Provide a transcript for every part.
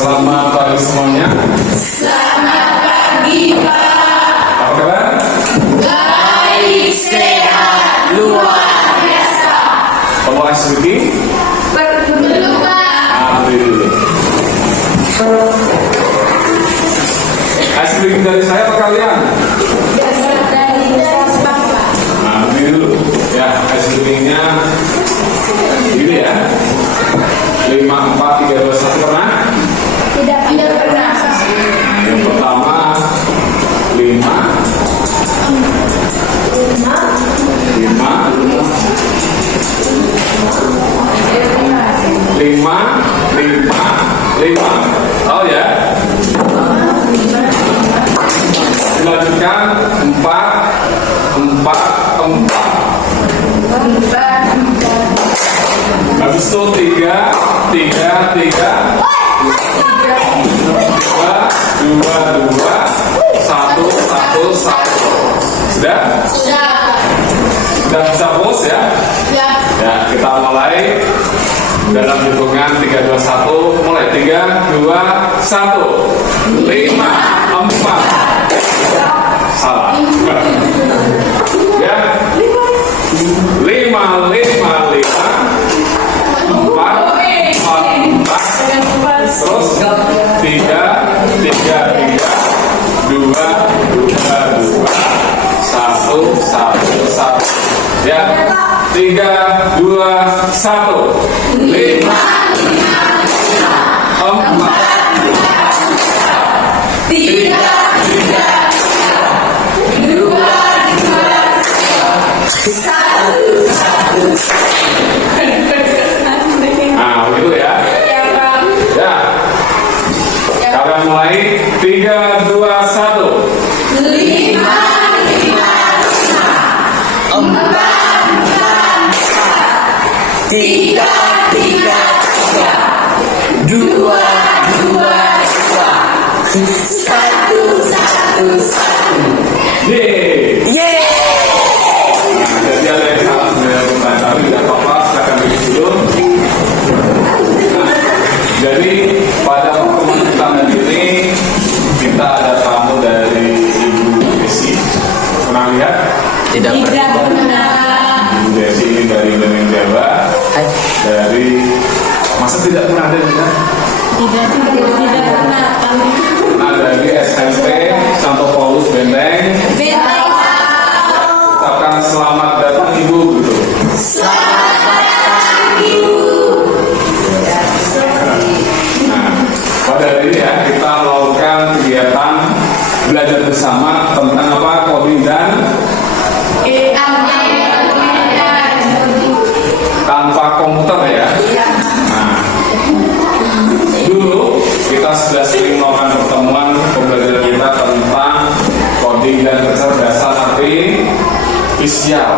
Selamat pagi semuanya. Selamat pagi Pak. Apa kabar? Baik, sehat, luar biasa. Kamu speaking? Belum Pak. Ambil. Speaking dari saya apa kalian? Dasar dari dasar Bapak. Ambil dulu. Ya, speakingnya ini ya. 5, 4, 3, 2, 1 pernah? Tidak pernah. Yang pertama 5 Oh ya. Dilanjutkan 4. Habis itu 3 2 1 Sudah? Sudah bisa pause ya? Ya, kita mulai dalam hitungan 3, 2, 1. Mulai 3, 2, 1 5, 4 Salah. Ya. 5, 4 terus 3 2 1 ya. 3, 2, 1 5 4 Nah, begitu ya. Ya. Sekarang mulai 3, 2, 1 5 3 2 1 Yeay. Jadi ada yang salah dengan tapi tidak apa-apa, silakan bikin dulu. Nah, jadi pada pertemuan kita hari ini kita ada tamu dari Ibu Desi. Pernah lihat? Tidak pernah. Ibu Desi ini dari Lemeng Jawa. Dari masa tidak pernah ada ya? Tidak pernah. Nah, dari SMP Santo Paulus Benteng. Ucapkan selamat datang Ibu gitu. Nah, pada hari ini ya kita melakukan kegiatan belajar bersama tentang apa? Coding dan tanpa komputer ya. Nah, dulu kita sudah sering melakukan pertemuan pembelajaran kita tentang coding dan kecerdasan artifisial.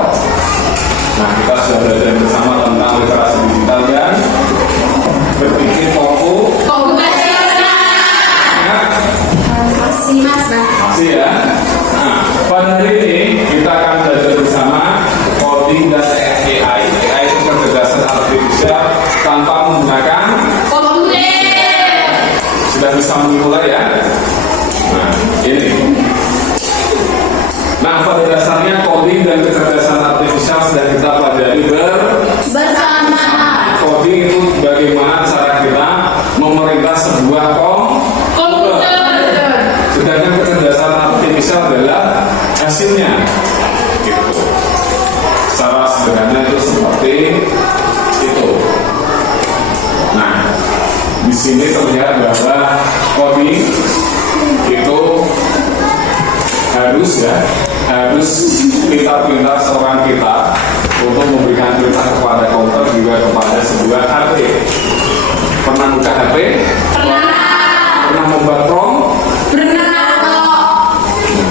Nah, kita sudah belajar bersama tentang literasi digital dan berpikir masih ya. Nah, pada hari ini kita akan belajar bersama coding dan AI. AI itu kecerdasan artifisial tanpa menggunakan komputer. Sudah bisa memulai ya. Nah, ini. Nah, pada dasarnya coding dan kecerdasan artifisial sudah kita pelajari Bersama. Coding itu bagaimana cara kita memerintah sebuah komputer. Sedangkan kecerdasan artifisial adalah hasilnya. Gitu. Secara sederhana itu seperti itu. Nah, di sini terlihat bahwa coding itu harus pintar-pintar seorang kita untuk memberikan perintah kepada komputer juga kepada sebuah HP. Pernah buka HP? Pernah membuat prompt?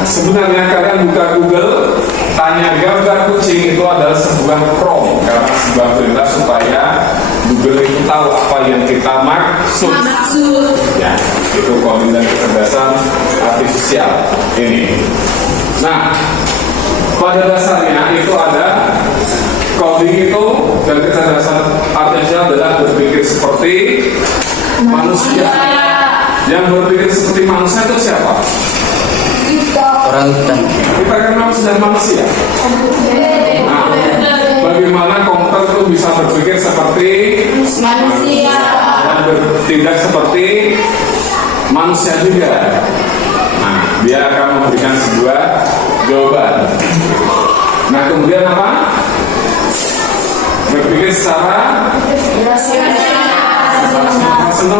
Sebenarnya kalian buka Google, tanya gambar kucing, itu adalah sebuah prompt karena sebuah perintah supaya Google itu tahu apa yang kita maksud. Ya, itu coding dan kecerdasan artifisial ini. Nah, pada dasarnya itu ada coding itu dan kecerdasan artifisial adalah berpikir seperti manusia. Yang berpikir seperti manusia itu siapa? Orang hutan. Kita kenal sudah manusia. Nah, bagaimana komputer itu bisa berpikir seperti Manusia. dan bertindak seperti manusia juga? Nah, dia akan memberikan sebuah jawaban. Nah, kemudian apa? Berpikir secara rasional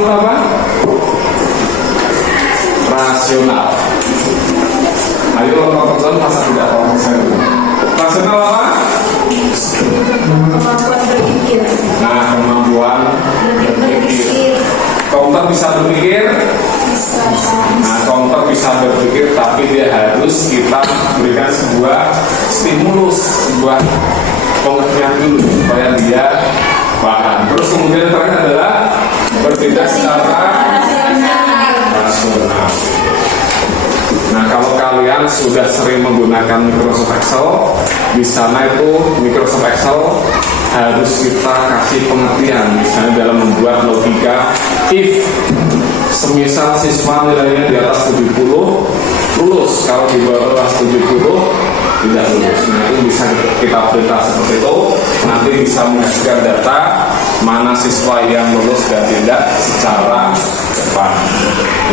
apa? Rasional. Ayo orang masa tidak orang rasional apa? Nah, kemampuan berpikir. Komputer bisa berpikir. Nah, komputer bisa berpikir, tapi dia harus kita berikan sebuah stimulus, sebuah pengertian dulu supaya dia paham. Terus kemudian terakhir adalah bertindak secara rasional. Nah, kalau kalian sudah sering menggunakan Microsoft Excel, di sana itu Microsoft Excel harus kita kasih pengertian, misalnya dalam membuat logika if. Semisal siswa nilainya di atas 70 lulus, kalau di bawah 70 tidak lulus. Nah, itu bisa kita perintah seperti itu. Nanti bisa menghasilkan data mana siswa yang lulus dan tidak secara cepat.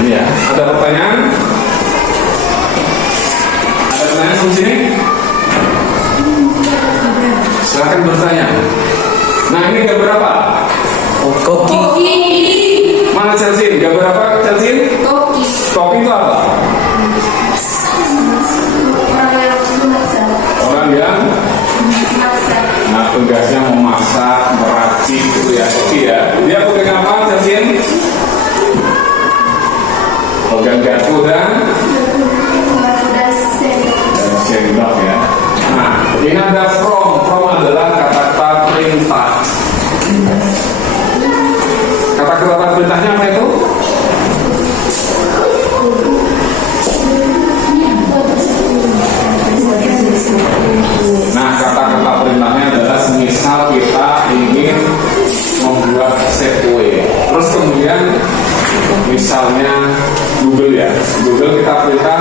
Ini ya. Ada pertanyaan? Ada pertanyaan di sini? Silakan bertanya. Nah, ini gambar apa? Koki. Mana Chelsea? Gambar apa Chelsea? Koki. Koki itu apa? Orang yang tugasnya memasak, meracik gitu ya, koki ya. Dia pegang apa Chelsea? Pegang garpu dan sendok ya. Nah, ini ada from. From adalah kata-kata perintah. Kata-kata perintahnya apa itu? Nah, kata-kata perintahnya adalah semisal kita ingin membuat setway. Terus kemudian misalnya Google ya, Google kita perintah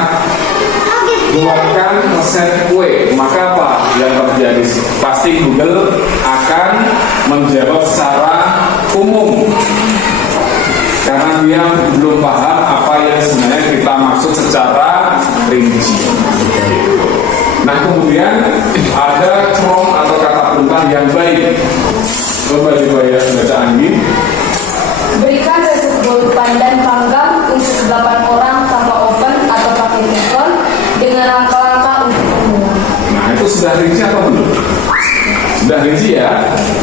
buatkan resep kue, maka apa yang terjadi? Pasti Google akan menjawab secara umum karena dia belum paham apa yang sebenarnya kita maksud secara rinci. Nah, kemudian ada from atau kata perintah yang baik. Coba ya baca Anggi. Berikan resep bolu pandan panggang untuk 8 orang tanpa oven atau pakai teflon dengan langkah-langkah untuk umum. Nah, itu sudah rinci atau belum? Sudah rinci ya.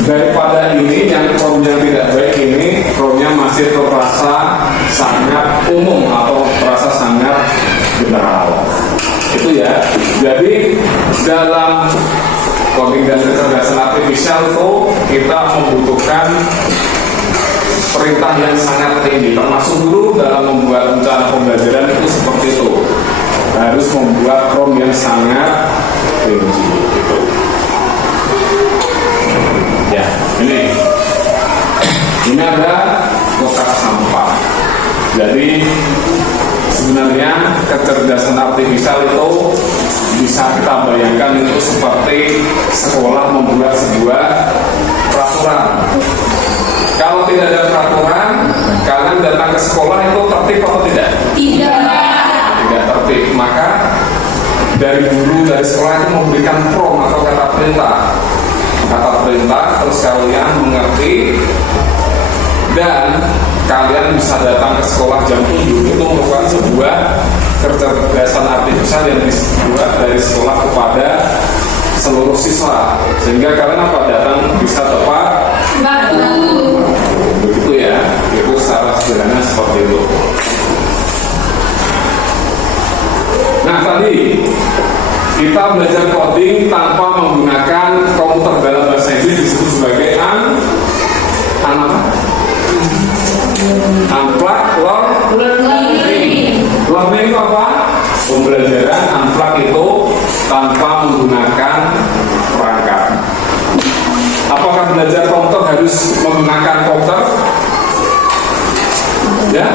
Daripada ini yang promnya tidak baik, ini promnya masih terasa sangat umum atau terasa sangat general. Itu ya. Jadi dalam coding dan kecerdasan artifisial itu kita membutuhkan perintah yang sangat tinggi. Termasuk dulu dalam membuat rencana pembelajaran itu seperti itu. Harus membuat prompt yang sangat tinggi. Gitu. Ya, ini ada kotak sampah. Jadi sebenarnya kecerdasan artifisial itu bisa kita bayangkan itu seperti sekolah membuat sebuah peraturan. Kalau tidak ada peraturan, kalian datang ke sekolah itu tertib atau tidak? Tidak tertib. Maka dari guru dari sekolah itu memberikan prompt atau kata perintah, terus kalian mengerti dan kalian bisa datang ke sekolah jam 7. Itu merupakan sebuah kecerdasan artifisial yang dibuat dari sekolah kepada seluruh siswa, sehingga kalian apa datang bisa tepat waktu. Begitu ya, itu secara sederhana seperti itu. Nah, tadi kita belajar coding tanpa menggunakan komputer. Dalam bahasa Inggris disebut sebagai unplugged learning. Learning itu apa? Pembelajaran. Unplugged itu tanpa menggunakan perangkat. Apakah belajar komputer harus menggunakan komputer? Ya,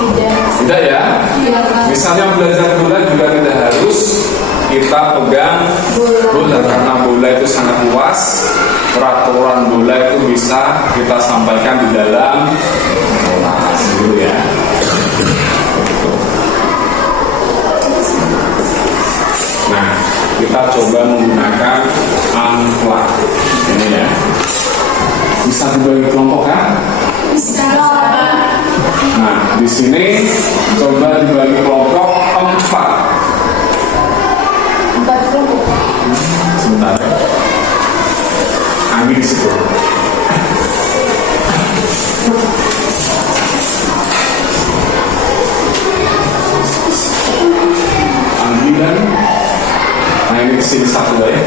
Tidak ya? Tidak, Pak. Misalnya belajar bola juga tidak harus kita pegang bola karena bola itu sangat luas. Peraturan bola itu bisa kita sampaikan di dalam kelas dulu ya. Nah, kita coba menggunakan amplak ini ya. Bisa dibagi kelompok kan? Bisa. Nah, di sini coba dibagi kelompok 4. 4 kelompok. Sebentar ya. Ambil di situ. Ambilan. Nah, ini kesini satu ya.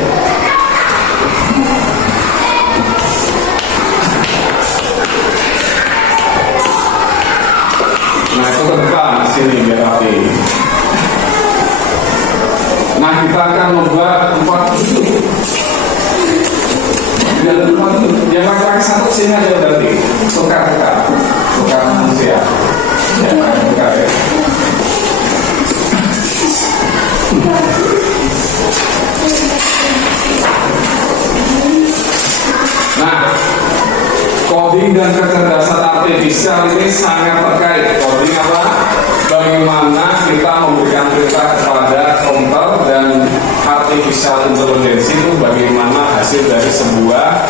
Nah, itu ke depan sini biar rapi. Nah, kita akan membuat 4 itu. Biar 4 itu. Yang laki-laki satu sini aja berarti. Tukar manusia. Ya, tukar ya. Nah, coding dan kecerdasan artifisial ini sangat terkait. Coding apa? Bagaimana kita memberikan perintah kepada komputer, dan artificial intelligence itu bagaimana hasil dari sebuah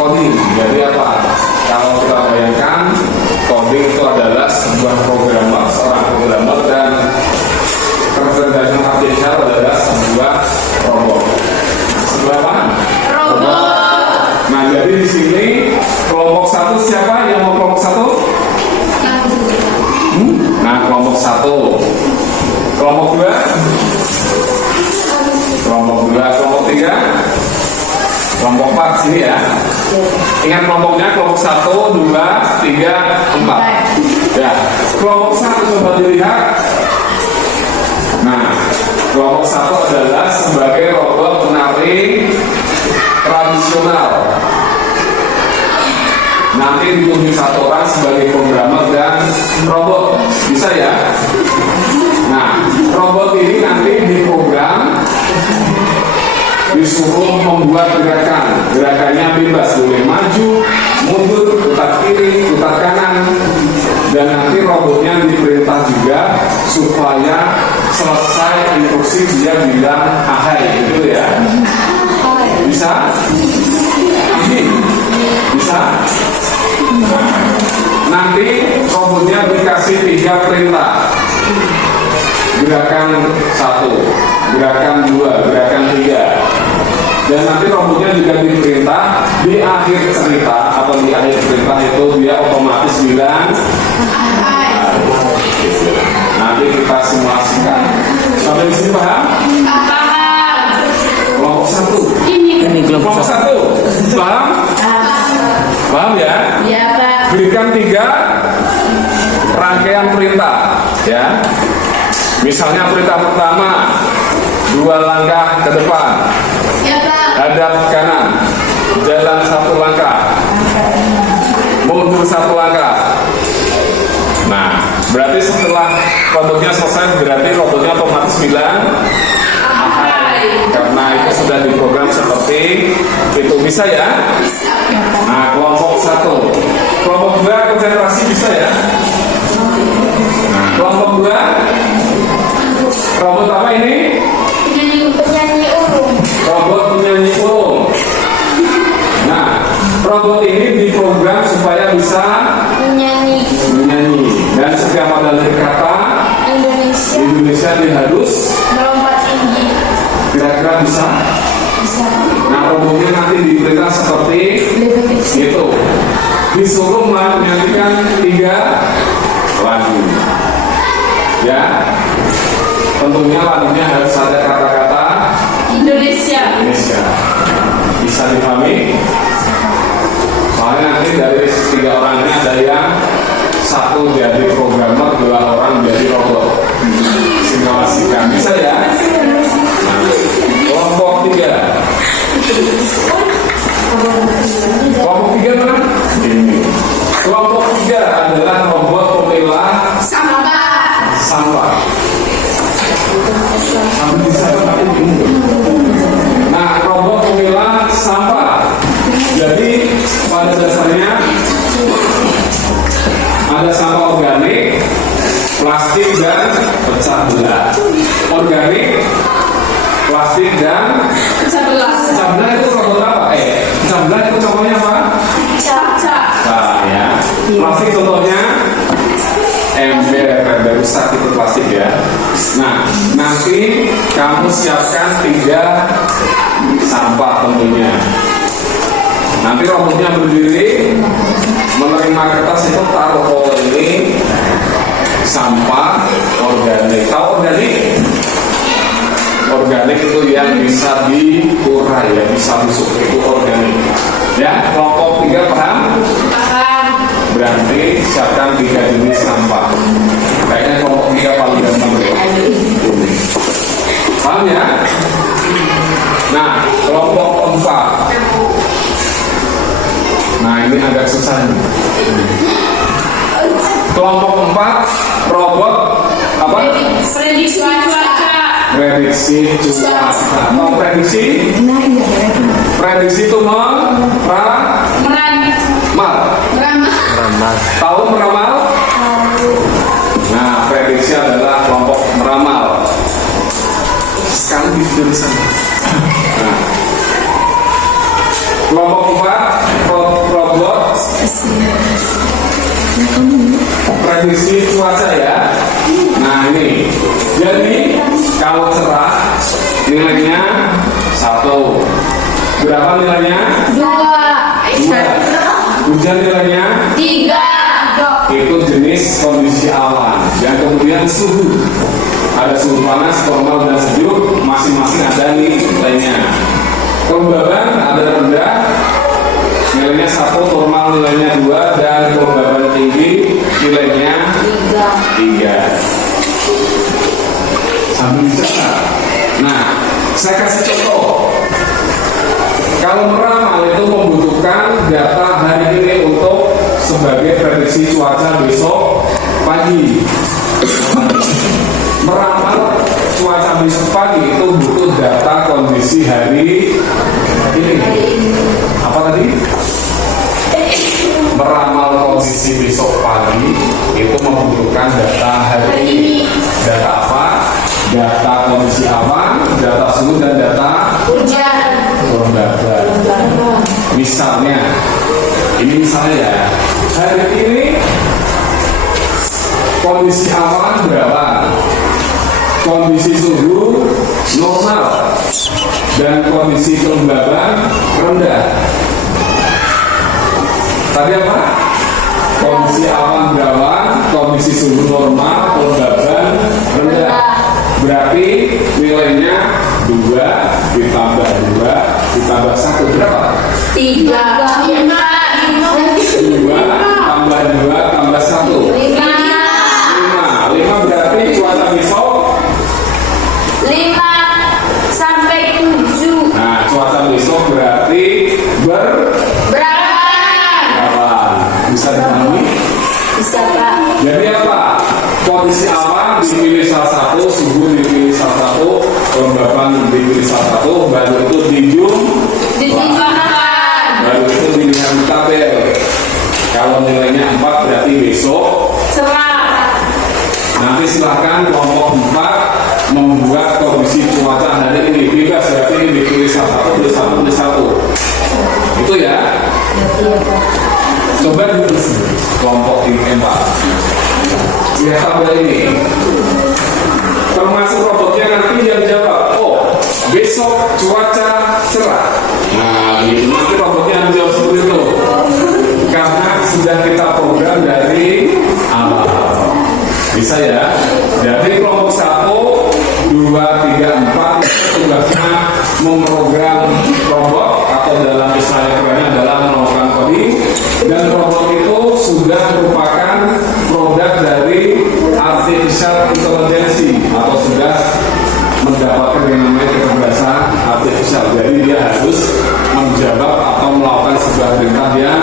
coding. Jadi apa? Kalau kita bayangkan, coding itu adalah sebuah programmer, seorang programmer, dan kecerdasan artifisial adalah sebuah robot. Sebuah apa? Robot. Nah, jadi di sini kelompok 1 siapa yang mau kelompok 1? Nah, kelompok 1. Kelompok 2? Kelompok 2, kelompok 3? Kelompok 4 sini ya. Ingat kelompoknya, kelompok 1, 2, 3, 4. Ya, kelompok 1 coba dilihat. Nah, kelompok 1 adalah sebagai robot penari tradisional. Nanti ditunjuk 1 orang sebagai programmer dan robot. Bisa ya? Nah, robot ini nanti diprogram, disuruh membuat gerakan. Gerakannya bebas, boleh maju, mundur, putar kiri, putar kanan. Dan nanti robotnya diperintah juga supaya selesai instruksi dia bilang ahai, gitu ya. Bisa? Bisa? Nah, nanti robotnya dikasih 3 perintah. Gerakan 1, gerakan 2, gerakan 3. Dan nanti robotnya juga diperintah di akhir cerita atau di akhir cerita itu dia otomatis bilang nanti kita simulasikan. Sampai di sini paham? Kelompok 1. Ini Kelompok 1. Paham? Paham ya? Ya, Pak. Berikan 3 rangkaian perintah ya. Misalnya perintah pertama, 2 langkah ke depan, Ya, Pak. hadap kanan, jalan 1 langkah, mundur 1 langkah. Nah, berarti setelah robotnya selesai, berarti robotnya otomatis bilang karena itu sudah diprogram seperti itu. Bisa ya? Nah, kelompok 1. Kelompok 2 konsentrasi bisa ya? Nah, kelompok 2 robot apa ini? Penyanyi urung. Robot penyanyi urung. Nah, robot ini diprogram supaya bisa Menyanyi menyanyi, dan setiap ada kata Indonesia diharus melompat tinggi. kira-kira bisa. Nah, robotnya nanti diperintah seperti itu. Disuruh menyanyikan 3 lagu. Ya. Tentunya lagunya harus ada kata-kata Indonesia. Bisa dipahami? Soalnya nanti dari 3 orang ini ada yang 1 jadi programmer, 2 orang jadi robot. Simulasikan, bisa ya? Nah, kelompok 3. Kelompok 3 mana? Ini. Kelompok 3 adalah robot pemilah sampah. Sampai di sana tapi bingung. Nah, robot memilah sampah. Jadi pada dasarnya ada sampah organik, plastik dan pecah belah. Organik, plastik dan pecah belah itu robot apa? Pecah belah itu contohnya apa? Nah, ya. Plastik contohnya ember rusak itu plastik ya. Nah, nanti kamu siapkan 3 sampah tentunya. Nanti robotnya berdiri menerima kertas itu, taruh ini sampah organik. Tahu organik? Organik itu yang bisa diurai ya, bisa busuk, itu organik. Ya, kelompok 3 paham? Berarti siapkan 3 jenis sampah. Kayaknya kelompok 3 paling gampang ya. Paham ya? Nah, kelompok 4. Nah, ini agak susah nih. Kelompok 4, robot apa? Prediksi cuaca. Prediksi cuaca. Mau prediksi? Prediksi itu Ramal. tahu meramal? Nah, prediksi adalah kelompok meramal. Sekali di tulisan. Nah, kelompok 4, robot prediksi cuaca ya. Nah, ini. Jadi kalau cerah nilainya 1. Berapa nilainya? 2. Hujan nilainya 3. itu jenis kondisi awan. Yang kemudian suhu, ada suhu panas, normal dan sejuk, masing-masing ada nih nilainya. Kelembaban ada rendah, nilainya 1, normal nilainya 2, dan kelembaban tinggi nilainya 3. Sambil dicatat. Nah, saya kasih contoh. Kalau meramal itu membutuhkan data hari ini untuk sebagai prediksi cuaca besok pagi. Meramal cuaca besok pagi itu butuh data kondisi hari ini. Apa tadi? Meramal kondisi besok pagi itu membutuhkan data hari ini. Data apa? Data kondisi awan, data suhu, dan data Hujan. kelembaban. Misalnya, ini misalnya ya, hari ini kondisi awan berapa? Kondisi suhu normal dan kondisi kelembaban rendah. Tadi apa? Kondisi awan berapa? Kondisi suhu normal, kelembaban rendah. Berarti nilainya 2 ditambah 2 ditambah 1 berapa? 3. 2 tambah 2 tambah 1 5 berarti cuaca besok 5 sampai 7. Nah, cuaca besok berarti berawan. Bisa dipahami? Bisa, Pak. Jadi apa? Kondisi awan dipilih salah satu, suhu dipilih salah satu, kelembaban dipilih salah satu, baru itu baru itu dilihat di tabel. Kalau nilainya 4 berarti besok. Nanti silahkan kelompok 4 membuat kondisi cuaca hari ini. Bebas, berarti ini dipilih salah satu, pilih satu. Itu ya. Coba ditulis kelompok 4. Lihat tabel ini. Termasuk robotnya nanti yang jawab, oh besok cuaca cerah. Nah, nanti robotnya yang jawab seperti itu. Karena sudah kita program dari awal. Bisa ya. Jadi kelompok 1, 2, 3, 4 tugasnya memprogram robot, atau dalam istilah kerennya adalah melakukan coding. Dan robot itu sudah merupakan produk dari artificial intelligence, atau sudah mendapatkan yang namanya kecerdasan artificial. Jadi dia harus menjawab atau melakukan sebuah perintah yang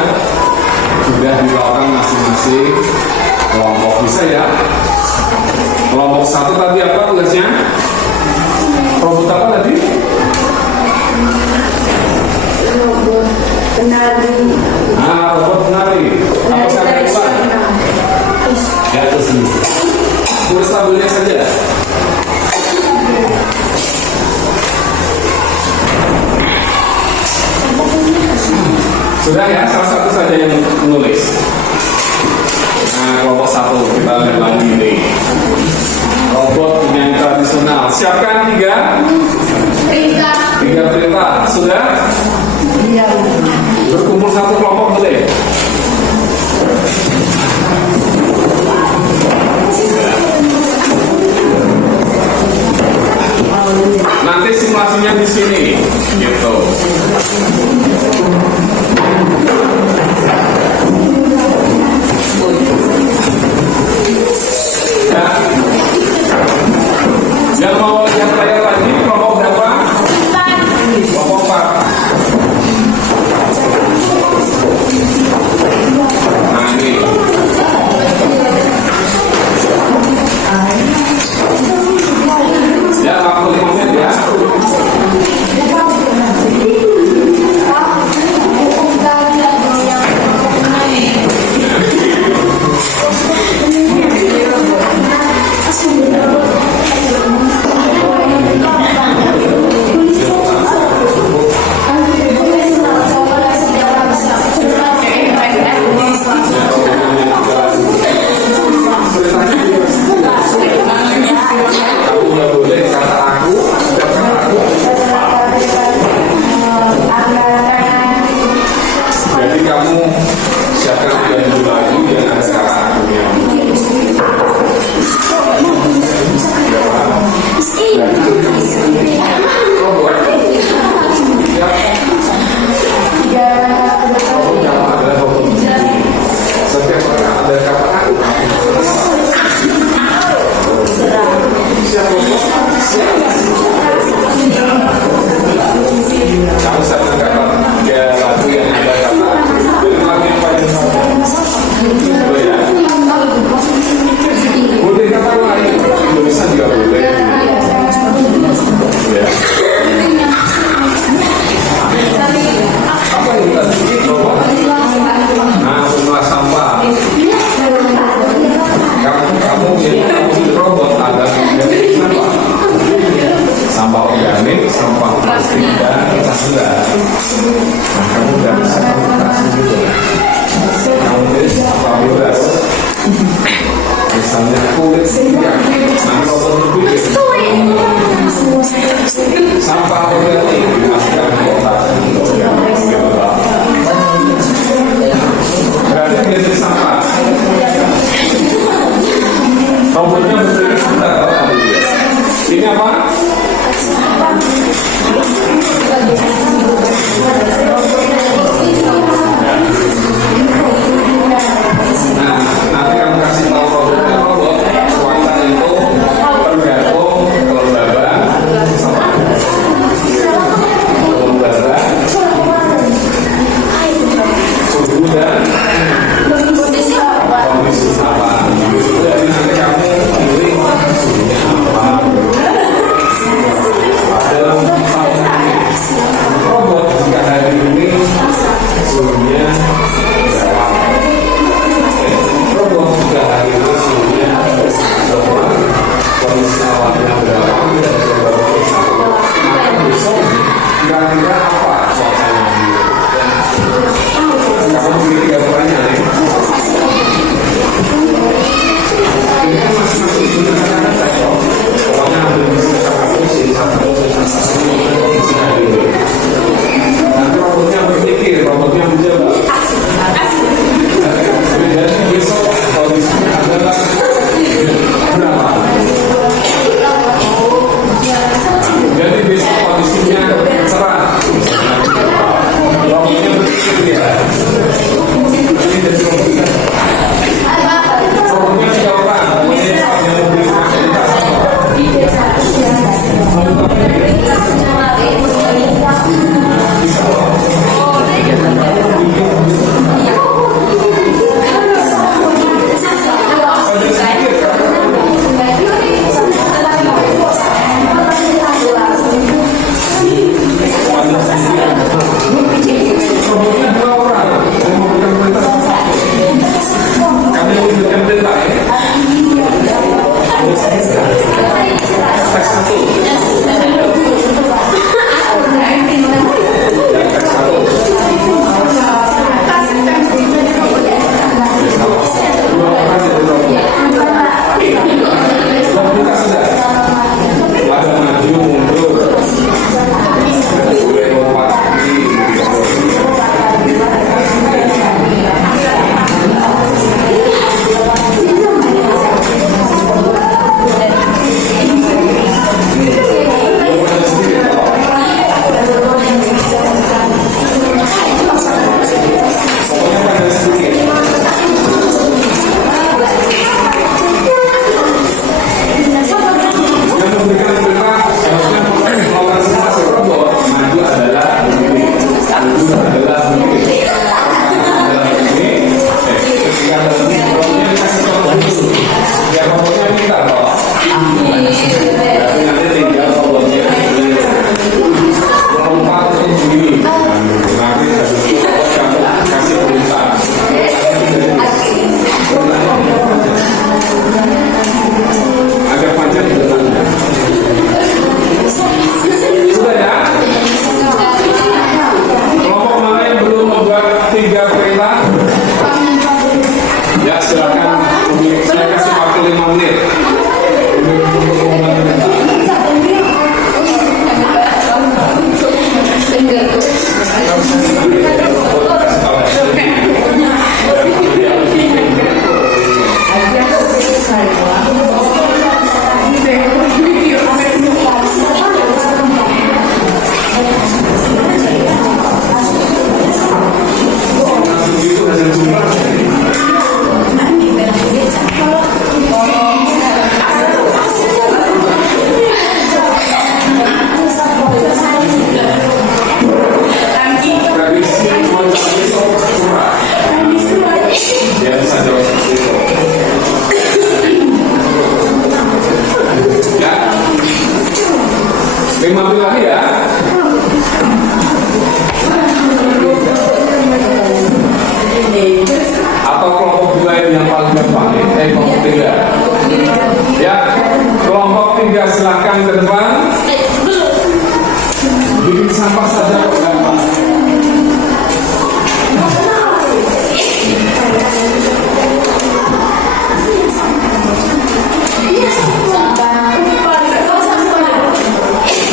sudah dilakukan masing-masing kelompok. Bisa ya. Kelompok 1 tadi apa tugasnya? Robot apa tadi? Robot penari. Robot penari. Apa saya lupa? Ya, terus ini. Tulis tabelnya saja. Sudah ya, salah satu saja yang menulis. Kelompok 1 kita lihat lagi ini. Robot penyanyi tradisional. Siapkan 3 perintah. Sudah? Iya. Berkumpul satu kelompok boleh? Nanti simulasinya di sini, gitu. Ya. Yang mau lihat layar lagi, kelompok berapa? Kelompok 4. Nah ini. Ya, 45 menit ya. silakan. Saya kasih waktu 5 menit. Untuk mengumumkan. Itu hasil jumlah. Prediksi cuaca besok cerah. Ya bisa jawab seperti itu. Ya, 5 menit lagi ya. Atau kelompok wilayah yang paling gampang, kelompok 3. Ya, kelompok 3 silakan ke depan. Bikin sampah saja kok gampang.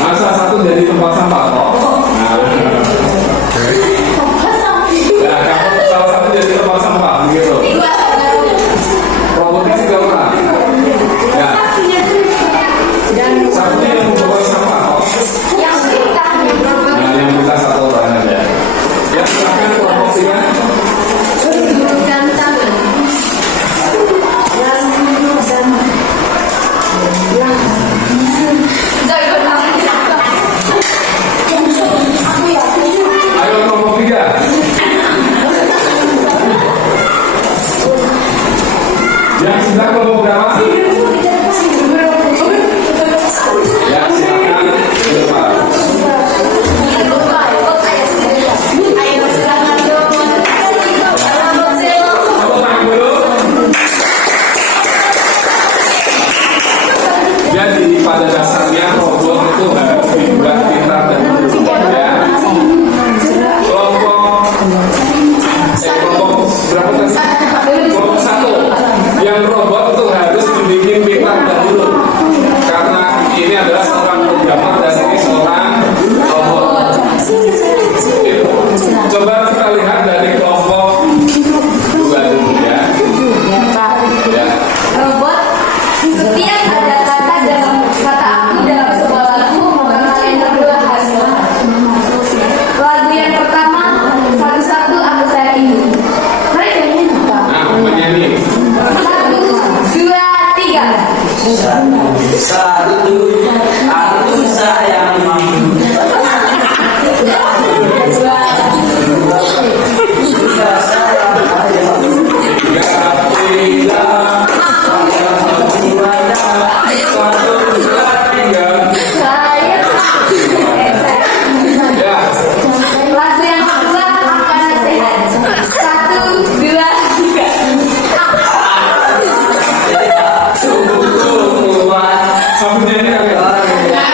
Nah, salah satu jadi tempat sampah kok. Nah, kalau salah satu jadi tempat sampah begitu. Kelompok 3 orang. Ya. Satunya yang membawa sampah kok. Nah, yang kita 1 orang aja. Ya, silakan kelompok 3. Ayo kelompok 3. Yang sudah kelompok berapa? Ya, silakan ke depan. Tepuk tangan dulu. Jadi pada dasarnya robot itu harus dibuat pintar dan berubah ya. Kelompok berapa tadi? Kelompok 1. Yang robot itu harus dibikin pintar dahulu. Karena ini adalah seorang programmer dan ini seorang robot. Coba kita lihat dari kelompok 2 dulu ya. Ya. Robot, setiap ada kata dalam kata aku dalam sebuah lagu, maka kalian berdua harus menang. Lagu yang pertama, satu-satu aku sayang ibu. Mereka ini apa? Nah, penyanyi. 1, 2, 3. Satu, aku sayang ibu. Juga sayang ayah. 3, 2, 3. Ya. Lagu yang kedua akan sehat. 1, 2, 3. Tunggu. Sampai nyanyi kali.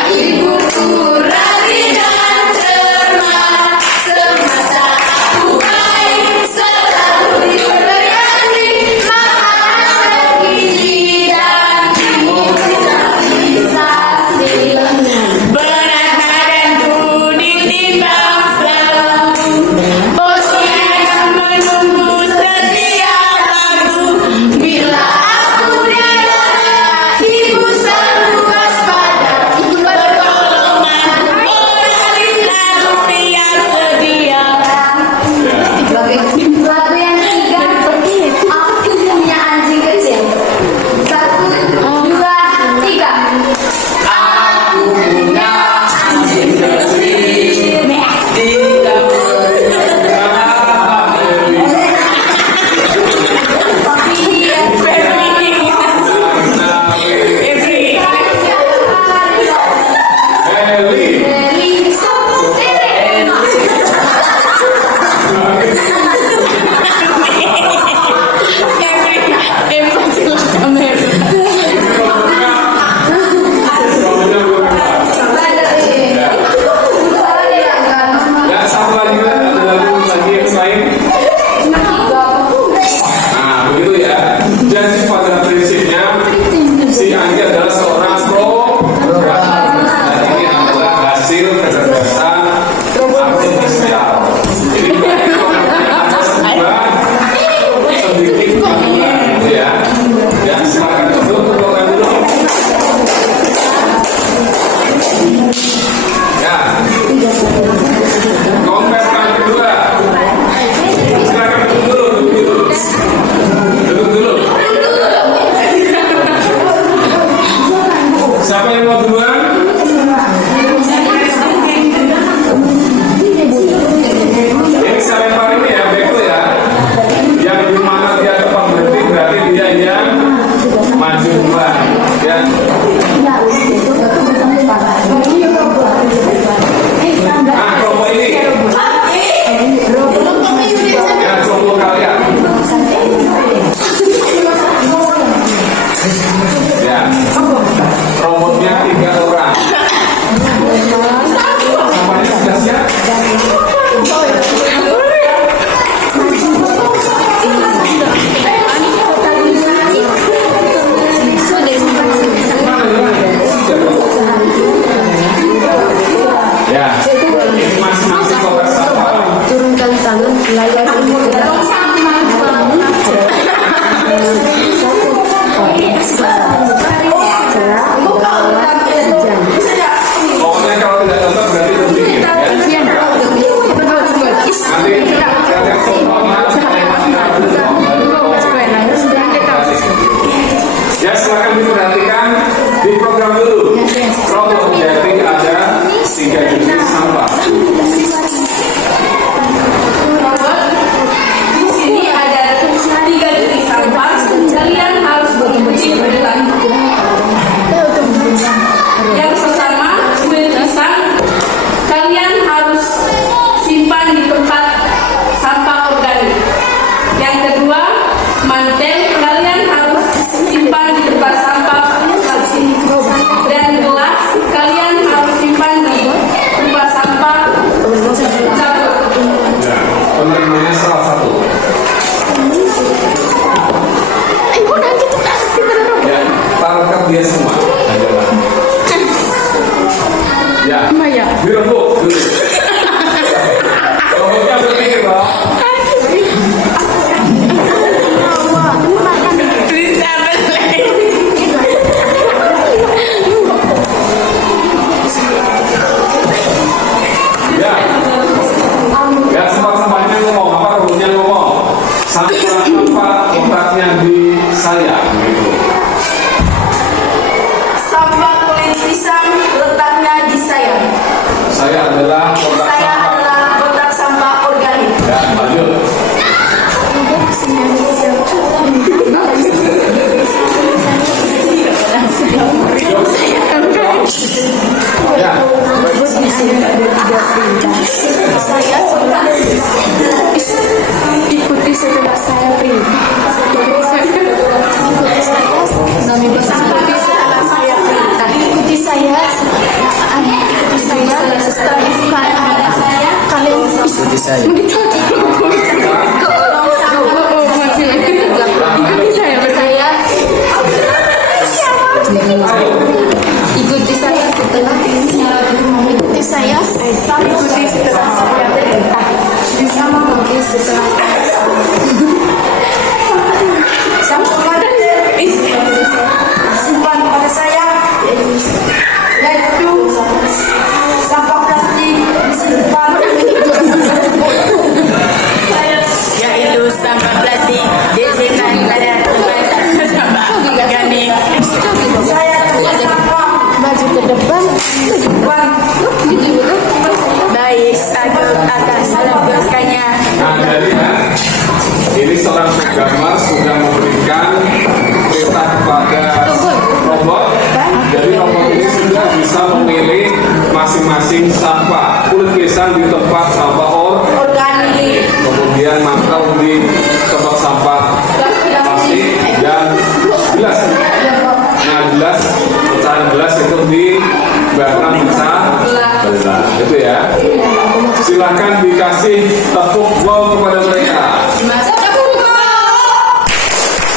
dikasih tepuk wow kepada mereka.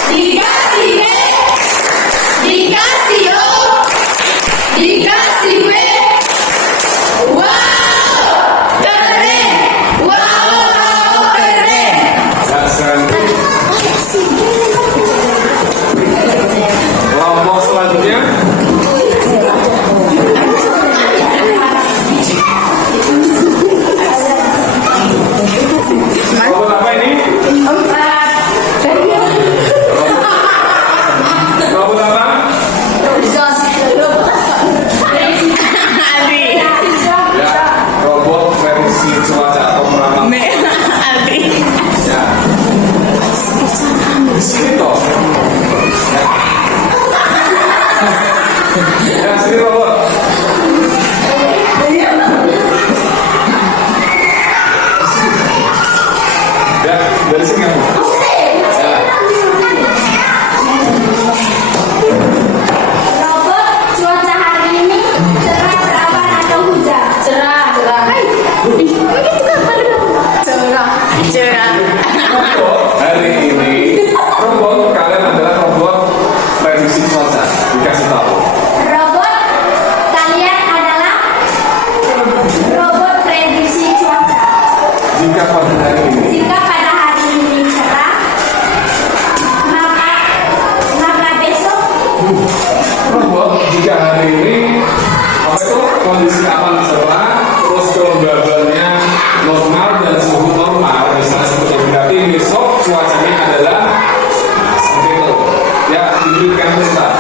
Dikasih dikasih dikasih wow keren, wow keren. Dasar. Kelompok selanjutnya. Kelompok apa ini? Kelompok apa? Ya, robot prediksi cuaca atau peramal. Ya. Sini toh. Ya, sini robot. Ya, dari sini kamu. Ya. Robot, cuaca hari ini cerah, berawan atau hujan? Cerah, cerah. Itu kan cerah. Robot hari ini, robot kalian adalah robot prediksi cuaca. Dikasih tahu. Robot, kalian adalah robot prediksi cuaca. Jika pada hari ini Jika pada hari ini cerah, maka besok robot jika hari ini apa itu kondisi aman cerah, terus kelembabannya normal dan suhu normal, misalnya seperti itu, berarti besok cuacanya adalah seperti itu. Ya, diberikan perintah.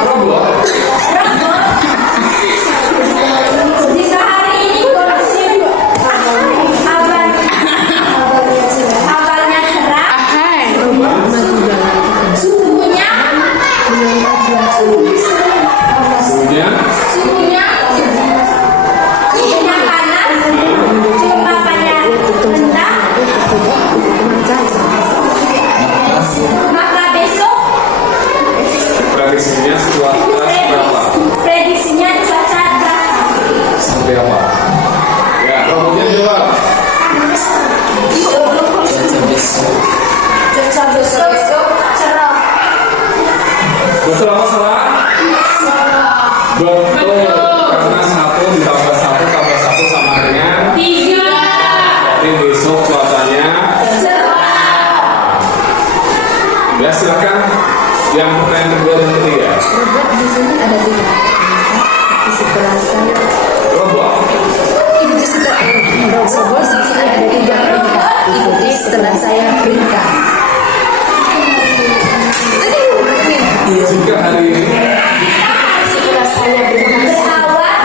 Robot jika hari ini kondisi awalnya cerah, suhunya suhunya panas, kelembapannya rendah, maka besok prediksinya cuaca berapa? prediksinya cuaca berapa? Sampai apa? Ya, robotnya jawab. Cuaca besok cerah. Betul apa salah? Betul. Karena 1 ditambah 1 tambah 1 sama dengan 3 jadi besok cuacanya. cerah. Ya, silakan yang pertanyaan kedua dan ketiga. Robot di sini ada 3. Di sebelah saya. Robot. Ikuti setelah robot di sini ada 3 perintah. Ikuti setelah saya perintah. Jika hari ini Setelah saya perintah. Berawal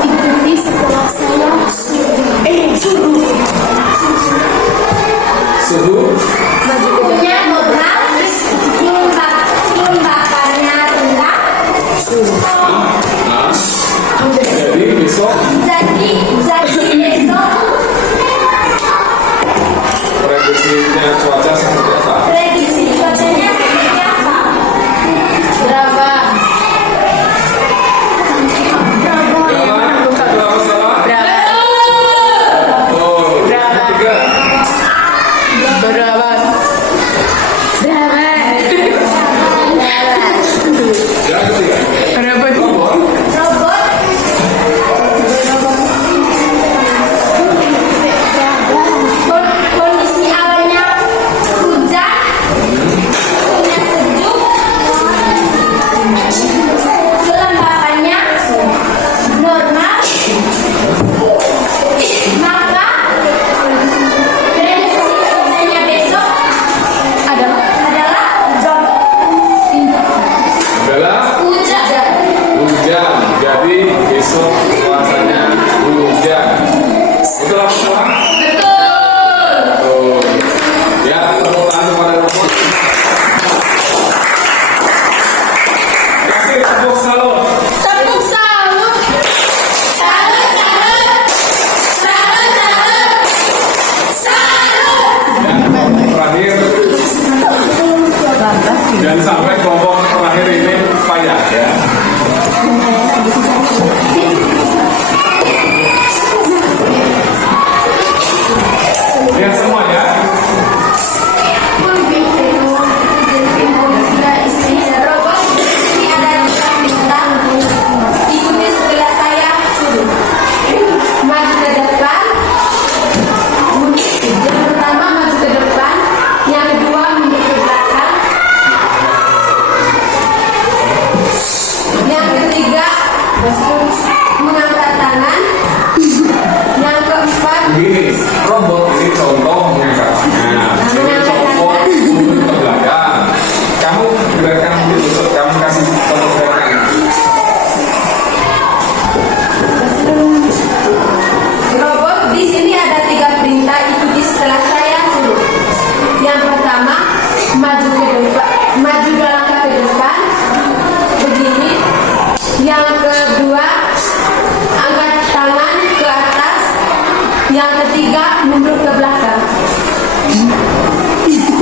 Ikuti setelah saya suruh. suhu suhunya normal, kelembapannya rendah, nah, jadi besok jadi besok prediksinya cuaca seperti apa? prediksi cuacanya seperti apa? Berapa? Berapa salah? Oh, ketiga. Yang ketiga. Robot. Robot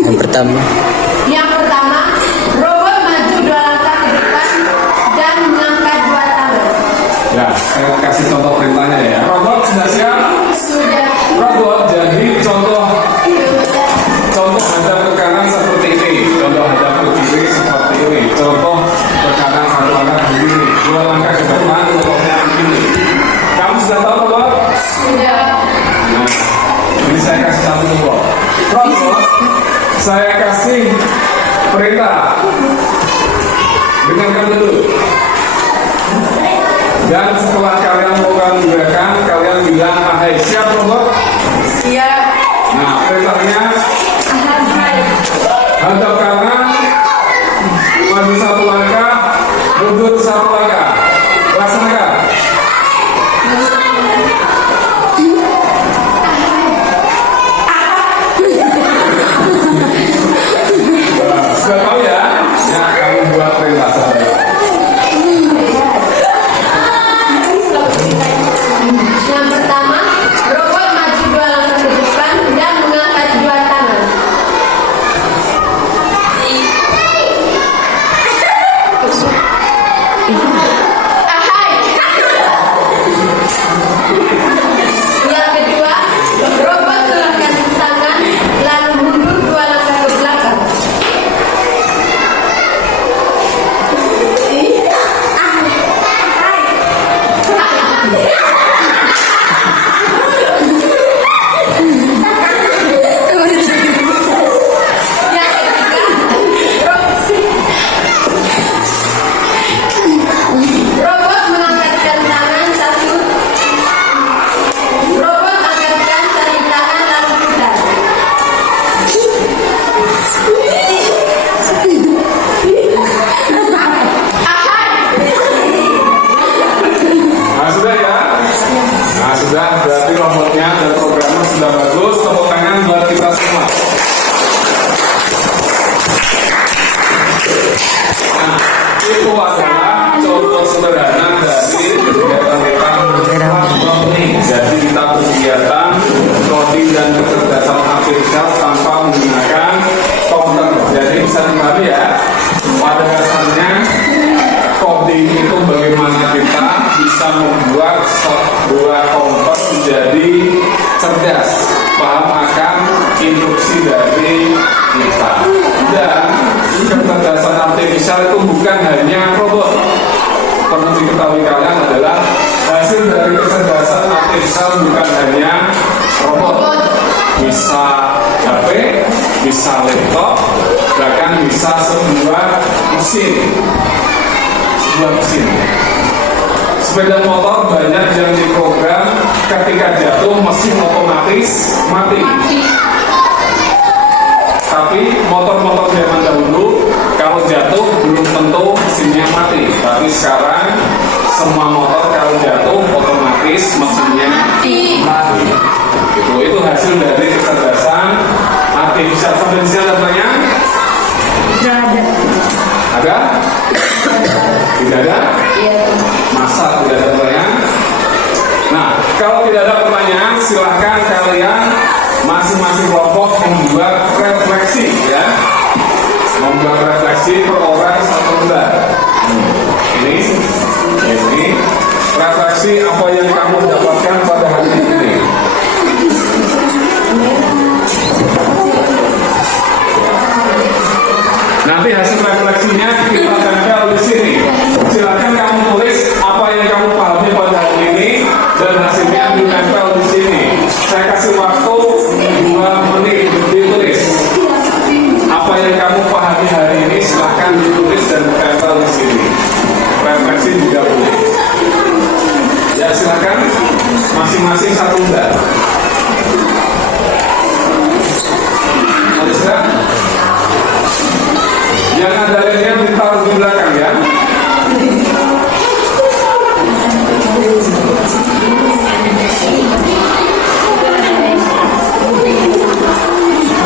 Yang pertama. Yang pertama, robot maju 2 langkah ke depan dan mengangkat 2 tangan. Ya, saya kasih contoh perintahnya ya. Robot sudah siap? Sudah. Robot jadi contoh hadap ke kanan seperti ini. Contoh hadap ke kiri seperti ini. Contoh ke kanan 1 langkah begini. 2 langkah ke depan contohnya begini. Kamu sudah tahu robot? Sudah. Nah, ini saya kasih satu robot. Robot, saya kasih perintah. Dengarkan dulu. Dan setelah kalian melakukan gerakan, kalian bilang ahai. Siap robot? Siap. Nah, perintahnya Ahai. hadap kanan, maju 1 langkah, mundur 1 langkah. Laksanakan. Sudah tahu ya? Ya, kamu buat perintah saja. Yang pertama, robot maju 2 langkah ke depan dan mengangkat 2 tangan. Ahai. Yang kedua, robot gerakan tangan lalu mundur 2 langkah ke belakang. Robot mengangkatkan tangan satu. Robot angkatkan 1 tangan lalu putar. Nah, sudah ya? Nah, sudah. Berarti robotnya dan programnya sudah bagus. Tepuk tangan buat kita semua. Nah, itu adalah contoh sederhana dari kegiatan kita coding. Jadi kita berkegiatan coding dan kecerdasan artifisial tanpa menggunakan komputer. Jadi bisa dipahami ya. Pada dasarnya coding itu bagaimana kita bisa membuat sebuah komputer menjadi cerdas, paham akan instruksi dari kita. Dan kecerdasan artifisial itu bukan hanya robot. Perlu diketahui kalian adalah hasil dari kecerdasan artifisial bukan hanya robot. Bisa HP, bisa laptop, bahkan bisa sebuah mesin. Sepeda motor banyak yang diprogram ketika jatuh mesin otomatis mati. Tapi motor-motor zaman dahulu kalau jatuh belum tentu mesinnya mati. Tapi sekarang semua motor kalau jatuh otomatis mesinnya mati. Itu hasil dari kecerdasan artifisial. Sampai di sini ada pertanyaan? Ada? Tidak ada? Masa tidak ada pertanyaan? Nah, kalau tidak ada pertanyaan, silahkan kalian masing-masing kelompok membuat refleksi ya. Membuat refleksi per orang 1 lembar. Ini refleksi apa yang kamu dapatkan pada hari ini. Nanti hasil refleksinya kita tempel di sini. Silakan kamu tulis apa yang kamu pahami pada hari ini dan hasilnya ditempel di sini. Saya kasih waktu 2 menit untuk ditulis. Apa yang kamu pahami hari ini silakan ditulis dan ditempel di sini. Refleksi juga boleh. Ya silakan masing-masing 1 lembar. Sudah? Yang ada lainnya ditaruh di belakang ya.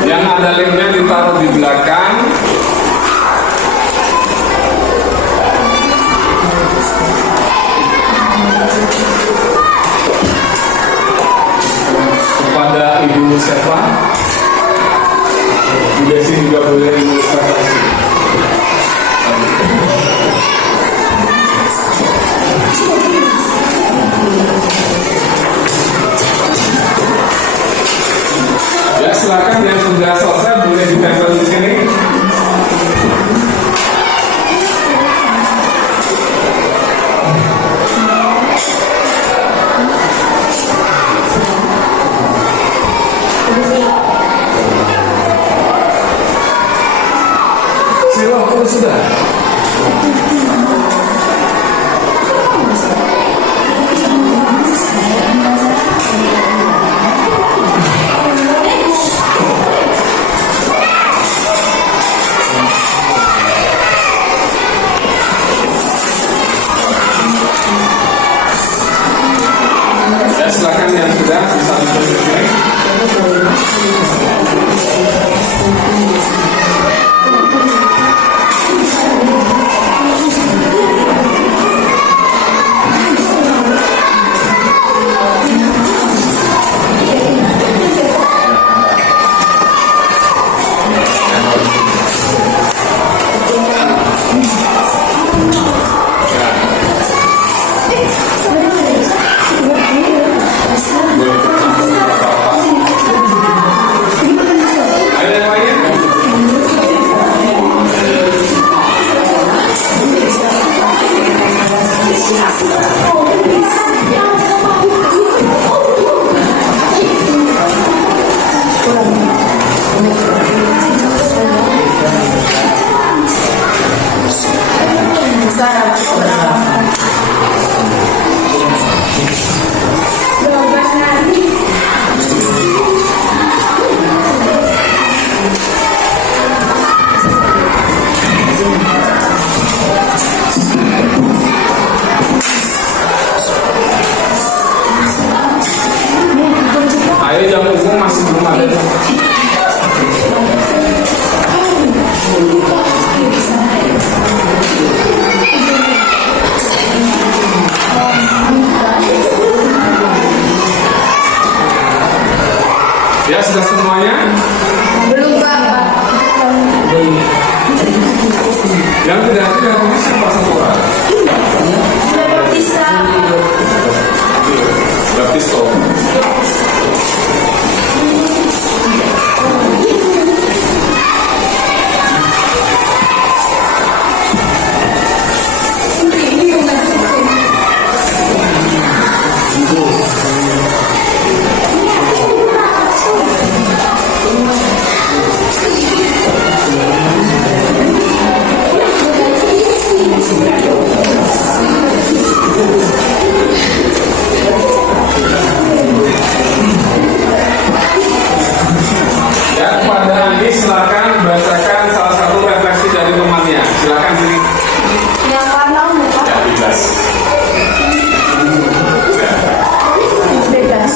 Yang ada lainnya ditaruh di belakang. Kepada ibu siapa? Ya, silakan yang sudah bisa ditunjukkan. Ada yang lain? Ayo jam umum masih belum ada. Ya, sudah semuanya? Belum, Pak. Yang tidak ada yang tulis siapa semua? Sudah bisa. Baptisto. Ya, kepada Andi silakan bacakan salah satu refleksi dari temannya. Silakan sini. Yang warna ungu, Pak. Ya, bebas. Ya, Bebas.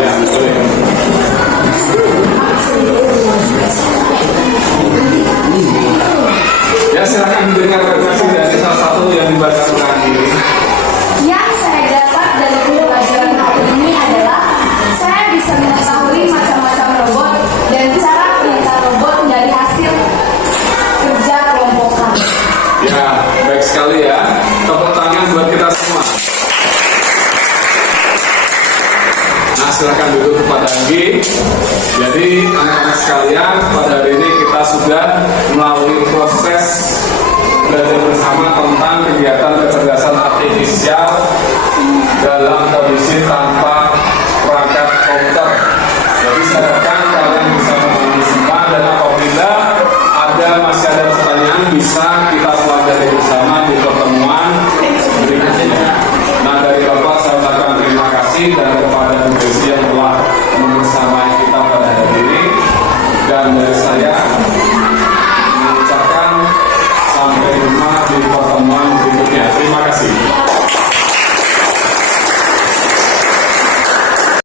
ya, boleh. Ya, silakan dengar refleksi dari salah satu yang dibacakan Andi. Yang saya dapat dari pelajaran hari ini adalah saya bisa mengetahui macam-macam robot dan cara perintah robot dari hasil kerja kelompokan. Ya, baik sekali ya. Tepuk tangan buat kita semua. Nah, silakan duduk kepada Anggi. Jadi, anak-anak sekalian, pada hari ini kita sudah melalui proses belajar bersama tentang kegiatan kecerdasan artifisial dalam kondisi tanpa perangkat komputer. Jadi, saya harapkan kalian bisa memahami semua, dan apabila masih ada pertanyaan bisa kita pelajari bersama di pertemuan berikutnya. Nah, dari Bapak saya ucapkan terima kasih, dan kepada Bu Desi yang telah membersamai kita pada hari ini, dan dari saya